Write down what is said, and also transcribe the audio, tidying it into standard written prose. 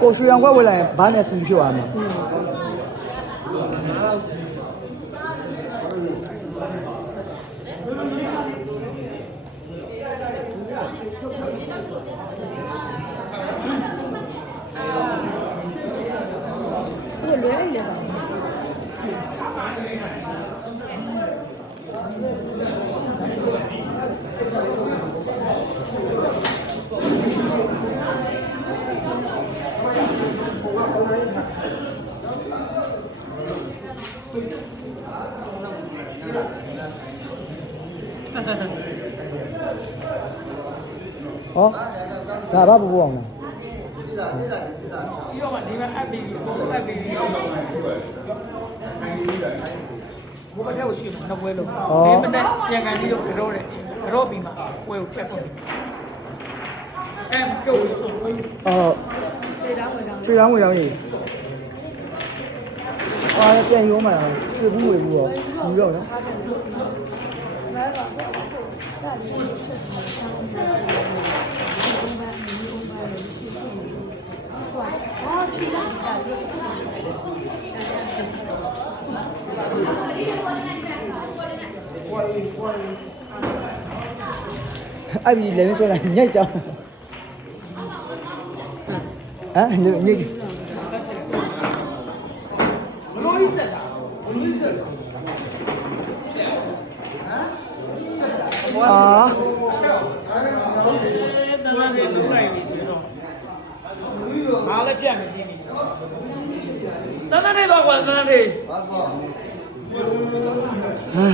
ကိုရွှေရောင်ကွက်ဝင်လာရင်ဘာနဲ့ဆင်ဖြစ်သွားမှာဟောဒါဘာပူအောင်လဲပြီးတော့မှဒီမှာအပ်ပြီးဘုတ်အပ်ပြီးဘုတ်တဲ့ကိုရှိမှာပွဲလို့ဒီမနေ့ပြန်ကန်ပြီးတော့ကြောတဲ့အချိန်ကြောပြီးမှပွဲကိုဖြတ်ကုန်တယ်ပြုတ်လို့ဆိုဟုတ်ရွှေတောင်းဝင်တောင်းကြီးပြန်ရုံးမှာရွှေဘူးဝေဘူးရောဘူးရောနော်အဲ့ဒီလည်းဆိုလာညိုက်ကြောင်းဟမ်ညိုက်လို့ရစတာဘယ်လိုရစလဲအာတမန်တွေလူလိုက်နေဆိုတော့အားလည်းပြတ်နေပြီတမန်တွေတော့ကွာတမန်တွေဟာ